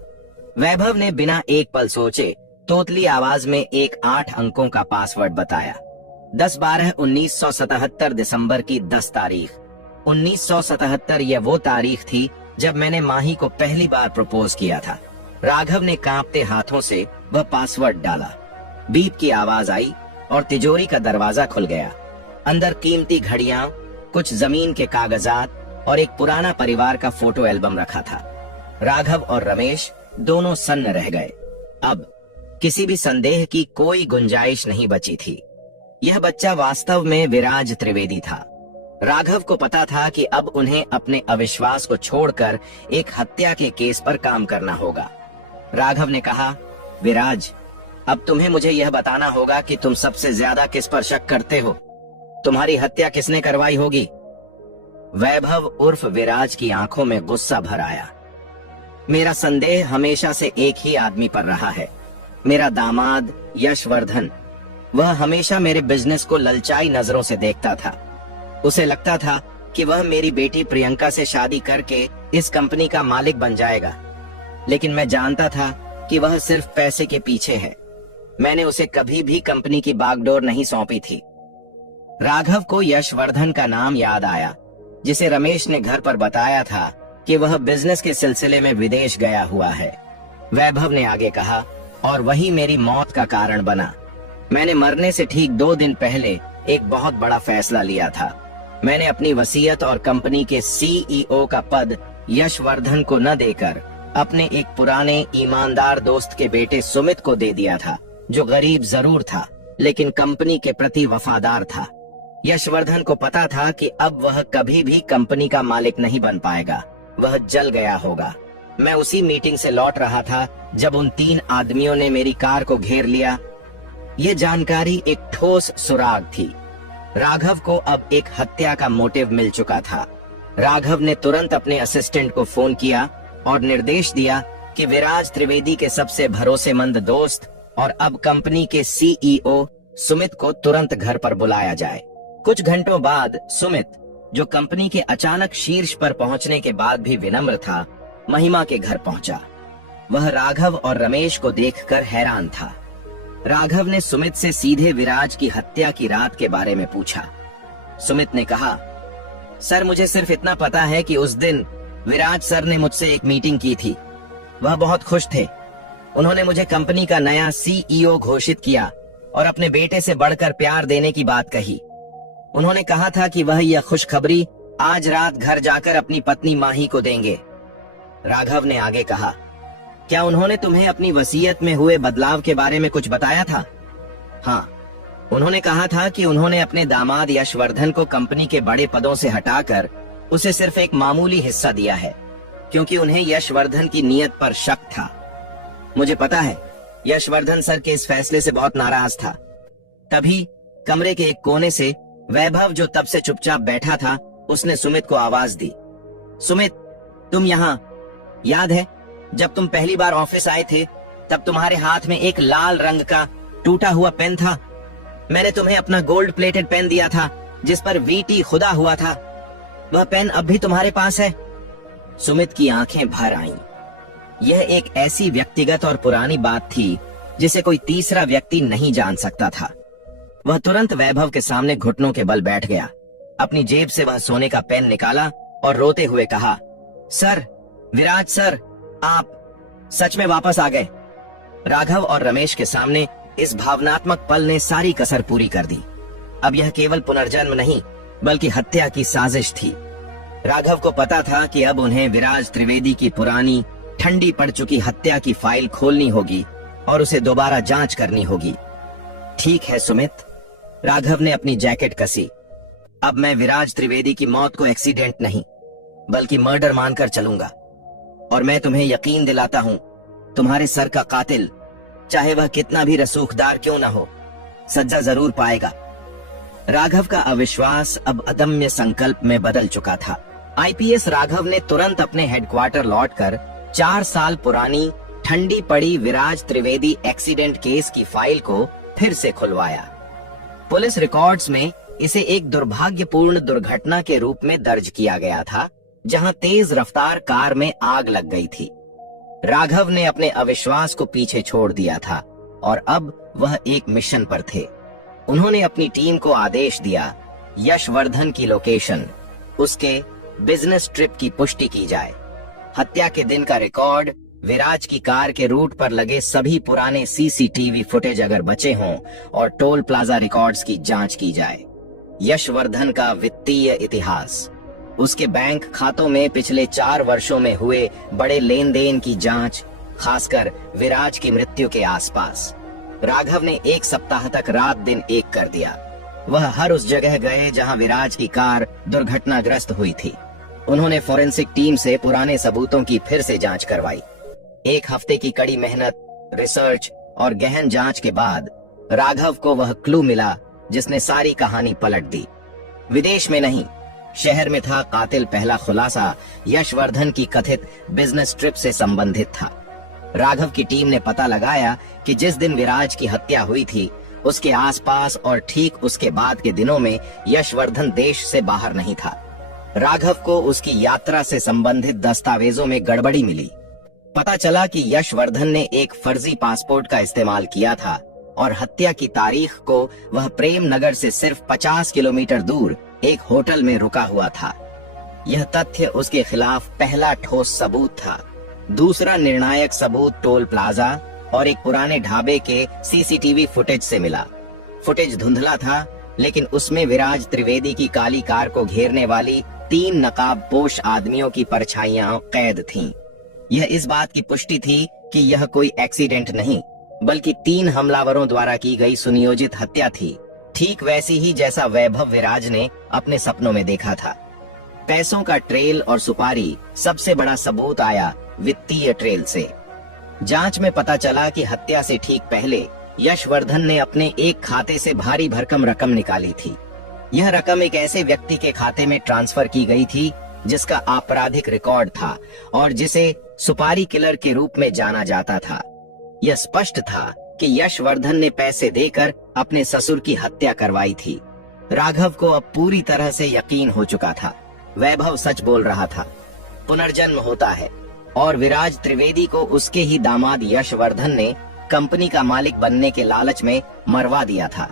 वैभव ने बिना एक पल सोचे तोतली आवाज में एक 8 अंकों का पासवर्ड बताया। 10/12/1977 दिसंबर की 10 तारीख। 1977 यह वो तारीख थी जब मैंने माही को पहली बार प्रपोज किया था। राघव ने कांपते हाथों से वह पासवर्ड डाला। बीप की आवाज आई और तिजोरी का दरवाजा खुल गया। अंदर कीमती घड़ियां, कुछ जमीन के कागजात और एक पुराना परिवार का फोटो एल्बम रखा था। राघव और रमेश दोनों सन्न रह गए। अब किसी भी संदेह की कोई गुंजाइश नहीं बची थी। यह बच्चा वास्तव में विराज त्रिवेदी था। राघव को पता था कि अब उन्हें अपने अविश्वास को छोड़कर एक हत्या के केस पर काम करना होगा। राघव ने कहा, विराज, अब तुम्हें मुझे यह बताना होगा कि तुम सबसे ज्यादा किस पर शक करते हो। तुम्हारी हत्या किसने करवाई होगी? वैभव उर्फ विराज की आंखों में गुस्सा भर आया। मेरा संदेह हमेशा से एक ही आदमी पर रहा है, मेरा दामाद यशवर्धन। वह हमेशा मेरे बिजनेस को ललचाई नजरों से देखता था। उसे लगता था कि वह मेरी बेटी प्रियंका से शादी करके इस कंपनी का मालिक बन जाएगा, लेकिन मैं जानता था कि वह सिर्फ पैसे के पीछे है। मैंने उसे कभी भी कंपनी की बागडोर नहीं सौंपी थी। राघव को यशवर्धन का नाम याद आया, जिसे रमेश ने घर पर बताया था कि वह बिजनेस के सिलसिले में विदेश गया हुआ है। वैभव ने आगे कहा, और वही मेरी मौत का कारण बना। मैंने मरने से ठीक 2 दिन पहले एक बहुत बड़ा फैसला लिया था। मैंने अपनी वसीयत और कंपनी के CEO का पद यशवर्धन को न देकर अपने एक पुराने ईमानदार दोस्त के बेटे सुमित को दे दिया था, जो गरीब जरूर था लेकिन कंपनी के प्रति वफादार था। यशवर्धन को पता था कि अब वह कभी भी कंपनी का मालिक नहीं बन पाएगा, वह जल गया होगा। मैं उसी मीटिंग से लौट रहा था जब उन 3 आदमियों ने मेरी कार को घेर लिया। ये जानकारी एक ठोस सुराग थी। राघव को अब एक हत्या का मोटिव मिल चुका था। राघव ने तुरंत अपने असिस्टेंट को फोन किया और निर्देश दिया कि विराज त्रिवेदी के सबसे भरोसेमंद दोस्त और अब कंपनी के CEO सुमित को तुरंत घर पर बुलाया जाए। कुछ घंटों बाद सुमित, जो कंपनी के अचानक शीर्ष पर पहुंचने के बाद भी विनम्र था, महिमा के घर पहुंचा। वह राघव और रमेश को देखकर हैरान था। राघव ने सुमित से सीधे विराज की हत्या की रात के बारे में पूछा। सुमित ने कहा, सर, मुझे सिर्फ इतना पता है कि उस दिन विराज सर ने मुझसे एक मीटिंग की थी। वह बहुत खुश थे। उन्होंने मुझे कंपनी का नया CEO घोषित किया और अपने बेटे से बढ़कर प्यार देने की बात कही। उन्होंने कहा था कि वह यह खुशखबरी आज रात घर जाकर अपनी पत्नी माही को देंगे। राघव ने आगे कहा, क्या उन्होंने तुम्हें अपनी वसीयत में हुए बदलाव के बारे में कुछ बताया था? हाँ, उन्होंने कहा था कि उन्होंने अपने दामाद यशवर्धन को कंपनी के बड़े पदों से हटाकर उसे सिर्फ एक मामूली हिस्सा दिया है, क्योंकि उन्हें यशवर्धन की नीयत पर शक था। मुझे पता है, यशवर्धन सर के इस फैसले से बहुत नाराज था। तभी कमरे के एक कोने से वैभव, जो तब से चुपचाप बैठा था, उसने सुमित को आवाज दी। सुमित, तुम यहाँ? याद है जब तुम पहली बार ऑफिस आए थे तब तुम्हारे हाथ में एक लाल रंग का टूटा हुआ पेन था। मैंने तुम्हें अपना गोल्ड प्लेटेड पेन दिया था जिस पर VT खुदा हुआ था। वह पेन अब भी तुम्हारे पास है? सुमित की आंखें भर आईं। यह एक ऐसी व्यक्तिगत और पुरानी बात थी जिसे कोई तीसरा व्यक्ति नहीं जान सकता था। वह तुरंत वैभव के सामने घुटनों के बल बैठ गया। अपनी जेब से वह सोने का पेन निकाला और रोते हुए कहा, सर, विराज सर, आप सच में वापस आ गए। राघव और रमेश के सामने इस भावनात्मक पल ने सारी कसर पूरी कर दी। अब यह केवल पुनर्जन्म नहीं बल्कि हत्या की साजिश थी। राघव को पता था कि अब उन्हें विराज त्रिवेदी की पुरानी ठंडी पड़ चुकी हत्या की फाइल खोलनी होगी और उसे दोबारा जांच करनी होगी। ठीक है सुमित, राघव ने अपनी जैकेट कसी। अब मैं विराज त्रिवेदी की मौत को एक्सीडेंट नहीं बल्कि मर्डर मानकर चलूंगा, और मैं तुम्हें यकीन दिलाता हूं, तुम्हारे सर का कातिल, चाहे वह कितना भी रसूखदार क्यों न हो, सजा जरूर पाएगा। राघव का अविश्वास अब अदम्य संकल्प में बदल चुका था। आईपीएस राघव ने तुरंत अपने हेडक्वार्टर लौटकर 4 साल पुरानी ठंडी पड़ी विराज त्रिवेदी एक्सीडेंट केस की फाइल को फिर से खुलवाया। पुलिस रिकॉर्ड्स में इसे एक दुर्भाग्यपूर्ण दुर्घटना के रूप में दर्ज किया गया था, जहां तेज रफ्तार कार में आग लग गई थी। राघव ने अपने अविश्वास को पीछे छोड़ दिया था और अब वह एक मिशन पर थे। उन्होंने अपनी टीम को आदेश दिया, यशवर्धन की लोकेशन, उसके बिजनेस ट्रिप की पुष्टि की जाए। हत्या के दिन का रिकॉर्ड, विराज की कार के रूट पर लगे सभी पुराने सीसीटीवी फुटेज अगर बचे हों और टोल प्लाजा रिकॉर्ड्स की जांच की जाए। यशवर्धन का वित्तीय इतिहास, उसके बैंक खातों में पिछले 4 वर्षों में हुए बड़े लेन देन की जांच, खासकर विराज की मृत्यु के आसपास। राघव ने 1 सप्ताह तक रात दिन एक कर दिया। वह हर उस जगह गए जहां विराज की कार दुर्घटनाग्रस्त हुई थी। उन्होंने फोरेंसिक टीम से पुराने सबूतों की फिर से जांच करवाई। 1 हफ्ते की कड़ी मेहनत, रिसर्च और गहन जांच के बाद राघव को वह क्लू मिला जिसने सारी कहानी पलट दी। विदेश में नहीं, शहर में था कातिल। पहला खुलासा यशवर्धन की कथित बिजनेस ट्रिप से संबंधित था। राघव की टीम ने पता लगाया कि जिस दिन विराज की हत्या हुई थी, उसके आसपास और ठीक उसके बाद के दिनों में यशवर्धन देश से बाहर नहीं था। राघव को उसकी यात्रा से संबंधित दस्तावेजों में गड़बड़ी मिली। पता चला कि यशवर्धन ने एक फर्जी पासपोर्ट का इस्तेमाल किया था और हत्या की तारीख को वह प्रेम नगर से सिर्फ 50 किलोमीटर दूर एक होटल में रुका हुआ था। यह तथ्य उसके खिलाफ पहला ठोस सबूत था। दूसरा निर्णायक सबूत टोल प्लाजा और एक पुराने ढाबे के सीसीटीवी फुटेज से मिला। फुटेज धुंधला था, लेकिन उसमें विराज त्रिवेदी की काली कार को घेरने वाली 3 नकाबपोश आदमियों की परछाइयां कैद थीं। यह इस बात की पुष्टि थी कि यह कोई एक्सीडेंट नहीं, बल्कि 3 हमलावरों द्वारा की गई सुनियोजित हत्या थी, ठीक वैसी ही जैसा वैभव विराज ने अपने सपनों में देखा था। पैसों का ट्रेल और सुपारी सबसे बड़ा सबूत आया वित्तीय ट्रेल से। जांच में पता चला कि हत्या से ठीक पहले यशवर्धन ने अपने एक खाते से भारी भरकम रकम निकाली थी। यह रकम एक ऐसे व्यक्ति के खाते में ट्रांसफर की गई थी जिसका आपराधिक रिकॉर्ड था और जिसे सुपारी किलर के रूप में जाना जाता था। यह स्पष्ट था कि यशवर्धन ने पैसे देकर अपने ससुर की हत्या करवाई थी। राघव को अब पूरी तरह से यकीन हो चुका था, वैभव सच बोल रहा था। पुनर्जन्म होता है और विराज त्रिवेदी को उसके ही दामाद यशवर्धन ने कंपनी का मालिक बनने के लालच में मरवा दिया था।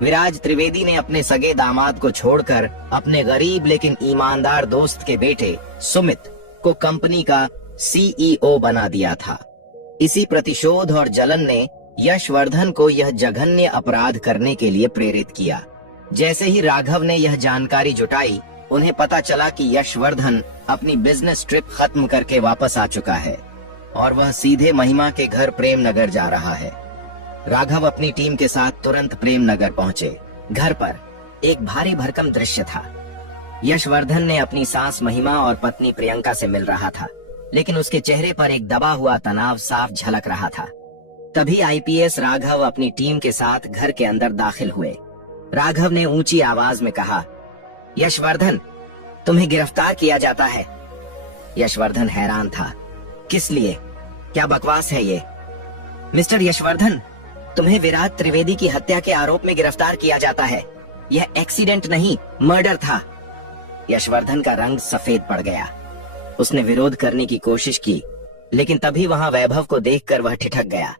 विराज त्रिवेदी ने अपने सगे दामाद को छोड़कर अपने गरीब लेकिन ईमानदार दोस्त के बेटे सुमित को कंपनी का सीईओ बना दिया था। इसी प्रतिशोध और जलन ने यशवर्धन को यह जघन्य अपराध करने के लिए प्रेरित किया। जैसे ही राघव ने यह जानकारी जुटाई, उन्हें पता चला कि यशवर्धन अपनी बिजनेस ट्रिप खत्म करके वापस आ चुका है और वह सीधे महिमा के घर प्रेम नगर जा रहा है। राघव अपनी टीम के साथ तुरंत प्रेम नगर पहुंचे। घर पर एक भारी भरकम दृश्य था। यशवर्धन ने अपनी सास महिमा और पत्नी प्रियंका से मिल रहा था, लेकिन उसके चेहरे पर एक दबा हुआ तनाव साफ झलक रहा था। तभी आईपीएस राघव अपनी टीम के साथ घर के अंदर दाखिल हुए। राघव ने ऊंची आवाज में कहा, यशवर्धन, तुम्हें गिरफ्तार किया जाता है। यशवर्धन हैरान था। किस लिए? क्या बकवास है ये? मिस्टर यशवर्धन, तुम्हें विराज त्रिवेदी की हत्या के आरोप में गिरफ्तार किया जाता है। यह एक्सीडेंट नहीं, मर्डर था। यशवर्धन का रंग सफेद पड़ गया। उसने विरोध करने की कोशिश की, लेकिन तभी वहां वैभव को देखकर वह ठिठक गया।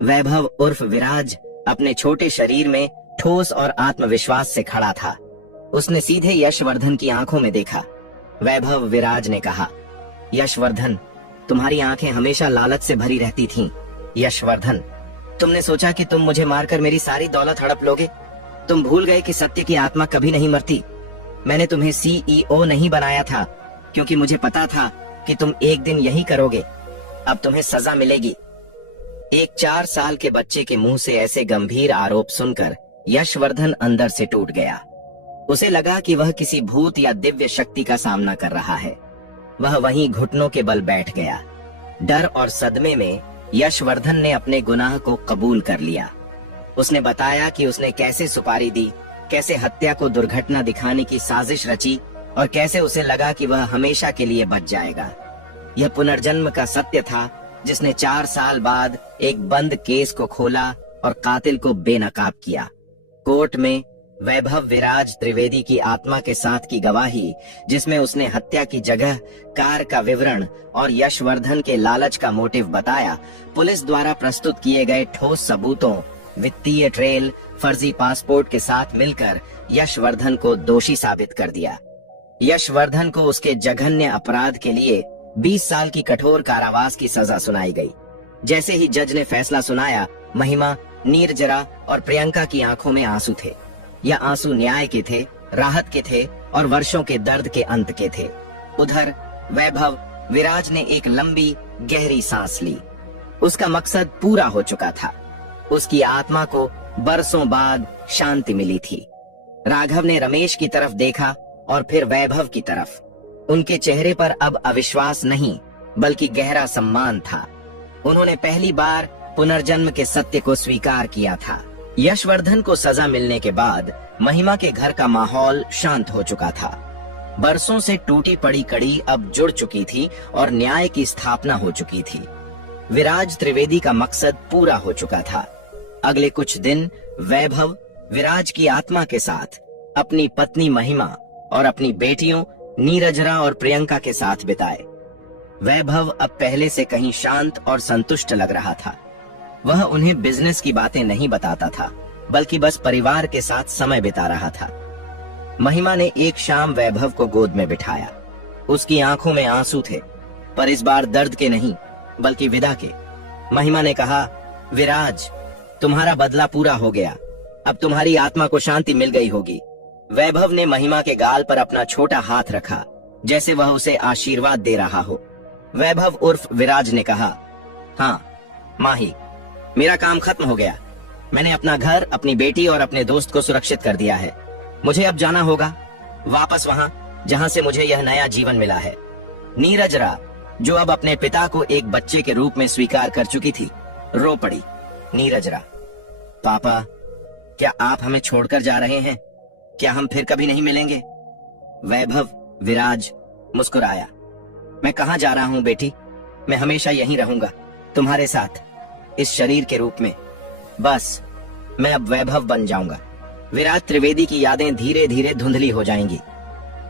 वैभव उर्फ विराज अपने छोटे शरीर में ठोस और आत्मविश्वास से खड़ा था। उसने सीधे यशवर्धन की आंखों में देखा। वैभव विराज ने कहा, यशवर्धन, तुम्हारी आंखें हमेशा लालच से भरी रहती थीं। यशवर्धन, तुमने सोचा कि तुम मुझे मारकर मेरी सारी दौलत हड़प लोगे। तुम भूल गए कि सत्य की आत्मा कभी नहीं मरती। मैंने तुम्हें सीईओ नहीं बनाया था क्योंकि मुझे पता था कि तुम एक दिन यही करोगे। अब तुम्हें सजा मिलेगी। एक 4 साल के बच्चे के मुंह से ऐसे गंभीर आरोप सुनकर यशवर्धन अंदर से टूट गया। उसे लगा कि वह किसी भूत या दिव्य शक्ति का सामना कर रहा है। वह वहीं घुटनों के बल बैठ गया। डर और सदमे में यशवर्धन ने अपने गुनाह को कबूल कर लिया। उसने बताया कि उसने कैसे सुपारी दी, कैसे हत्या को दुर्घटना दिखाने की साजिश रची और कैसे उसे लगा कि वह हमेशा के लिए बच जाएगा। यह पुनर्जन्म का सत्य था जिसने 4 साल बाद एक बंद केस को खोला और कातिल को बेनकाब किया। कोर्ट में वैभव विराज त्रिवेदी की आत्मा के साथ की गवाही, जिसमें उसने हत्या की जगह, कार का विवरण और यशवर्धन के लालच का मोटिव बताया, पुलिस द्वारा प्रस्तुत किए गए ठोस सबूतों, वित्तीय ट्रेल, फर्जी पासपोर्ट के साथ मिलकर यशवर्धन को दोषी साबित कर दिया। यशवर्धन को उसके जघन्य अपराध के लिए 20 साल की कठोर कारावास की सजा सुनाई गई। जैसे ही जज ने फैसला सुनाया, महिमा, नीरजरा और प्रियंका की आंखों में आंसू थे। यह आंसू न्याय के थे, राहत के थे और वर्षों के दर्द के अंत के थे। उधर वैभव विराज ने एक लंबी गहरी सांस ली। उसका मकसद पूरा हो चुका था। उसकी आत्मा को बरसों बाद शांति मिली थी। राघव ने रमेश की तरफ देखा और फिर वैभव की तरफ। उनके चेहरे पर अब अविश्वास नहीं, बल्कि गहरा सम्मान था। उन्होंने पहली बार पुनर्जन्म के सत्य को स्वीकार किया था। यशवर्धन को सजा मिलने के बाद महिमा के घर का माहौल शांत हो चुका था। बरसों से टूटी पड़ी कड़ी अब जुड़ चुकी थी और न्याय की स्थापना हो चुकी थी। विराज त्रिवेदी का मकसद पूरा हो चुका था। अगले कुछ दिन वैभव विराज की आत्मा के साथ, अपनी पत्नी महिमा और अपनी बेटियों नीरजरा और प्रियंका के साथ बिताए। वैभव अब पहले से कहीं शांत और संतुष्ट लग रहा था। वह उन्हें बिजनेस की बातें नहीं बताता था, बल्कि बस परिवार के साथ समय बिता रहा था। महिमा ने एक शाम वैभव को गोद में बिठाया। उसकी आंखों में आंसू थे, पर इस बार दर्द के नहीं, बल्कि विदा के। महिमा ने कहा, विराज, तुम्हारा बदला पूरा हो गया। अब तुम्हारी आत्मा को शांति मिल गई होगी। वैभव ने महिमा के गाल पर अपना छोटा हाथ रखा, जैसे वह उसे आशीर्वाद दे रहा हो। वैभव उर्फ विराज ने कहा, हाँ माही, मेरा काम खत्म हो गया। मैंने अपना घर, अपनी बेटी और अपने दोस्त को सुरक्षित कर दिया है। मुझे अब जाना होगा वापस वहां जहां से मुझे यह नया जीवन मिला है। नीरजरा, जो अब अपने पिता को एक बच्चे के रूप में स्वीकार कर चुकी थी, रो पड़ी। नीरजरा, पापा, क्या आप हमें छोड़कर जा रहे हैं? क्या हम फिर कभी नहीं मिलेंगे? वैभव विराज मुस्कुराया। मैं कहां जा रहा हूं बेटी? मैं हमेशा यहीं रहूंगा, तुम्हारे साथ, इस शरीर के रूप में। बस मैं अब वैभव बन जाऊंगा। विराज त्रिवेदी की यादें धीरे धीरे धुंधली हो जाएंगी।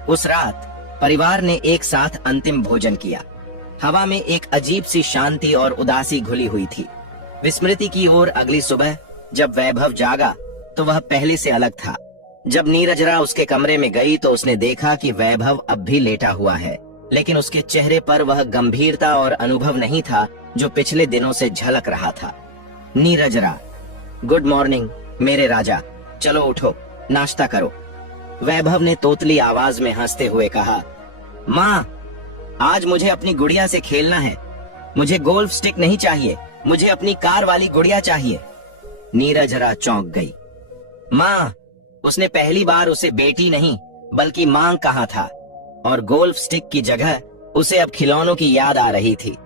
उस रात परिवार ने एक साथ अंतिम भोजन किया। हवा में एक अजीब सी शांति और उदासी घुली हुई थी। विस्मृति की ओर अगली सुबह जब वैभव जागा तो वह पहले से अलग था। जब नीरजरा उसके कमरे में गई तो उसने देखा कि वैभव अब भी लेटा हुआ है, लेकिन उसके चेहरे पर वह गंभीरता और अनुभव नहीं था जो पिछले दिनों से झलक रहा था। नीरजरा, गुड मॉर्निंग मेरे राजा, चलो उठो, नाश्ता करो। वैभव ने तोतली आवाज में हंसते हुए कहा, माँ, आज मुझे अपनी गुड़िया से खेलना है। मुझे गोल्फ स्टिक नहीं चाहिए, मुझे अपनी कार वाली गुड़िया चाहिए। नीरजरा चौंक गई। माँ, उसने पहली बार उसे बेटी नहीं बल्कि मां कहा था, और गोल्फ स्टिक की जगह उसे अब खिलौनों की याद आ रही थी।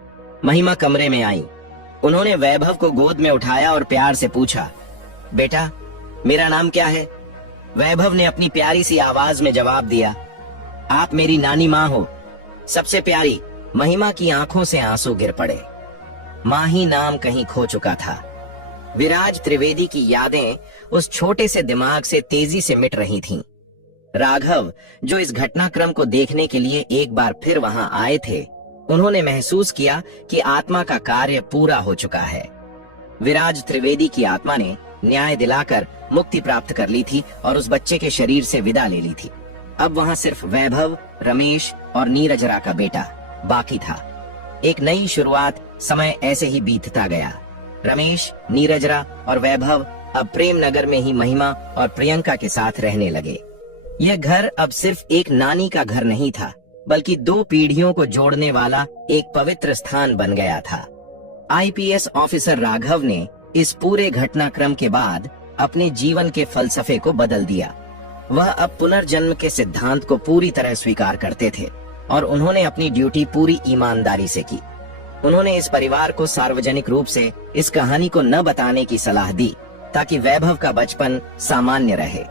महिमा कमरे में आई। उन्होंने वैभव को गोद में उठाया और प्यार से पूछा, बेटा, मेरा नाम क्या है? वैभव ने अपनी प्यारी सी आवाज में जवाब दिया, आप मेरी नानी माँ हो, सबसे प्यारी। महिमा की आंखों से आंसू गिर पड़े। माँ ही नाम कहीं खो चुका था। विराज त्रिवेदी की यादें उस छोटे से दिमाग से तेजी से मिट रही थीं। राघव, जो इस घटनाक्रम को देखने के लिए एक बार फिर वहां आए थे, उन्होंने महसूस किया कि आत्मा का कार्य पूरा हो चुका है। विराज त्रिवेदी की आत्मा ने न्याय दिलाकर मुक्ति प्राप्त कर ली थी और उस बच्चे के शरीर से विदा ले ली थी। अब वहां सिर्फ वैभव, रमेश और नीरजरा का बेटा बाकी था। एक नई शुरुआत। समय ऐसे ही बीतता गया। रमेश, नीरजरा और वैभव अब प्रेम नगर में ही महिमा और प्रियंका के साथ रहने लगे। यह घर अब सिर्फ एक नानी का घर नहीं था, बल्कि 2 पीढ़ियों को जोड़ने वाला एक पवित्र स्थान बन गया था। आईपीएस ऑफिसर राघव ने इस पूरे घटनाक्रम के बाद अपने जीवन के फलसफे को बदल दिया। वह अब पुनर्जन्म के सिद्धांत को पूरी तरह स्वीकार करते थे और उन्होंने अपनी ड्यूटी पूरी ईमानदारी से की। उन्होंने इस परिवार को सार्वजनिक रूप से इस कहानी को न बताने की सलाह दी, ताकि वैभव का बचपन सामान्य रहे।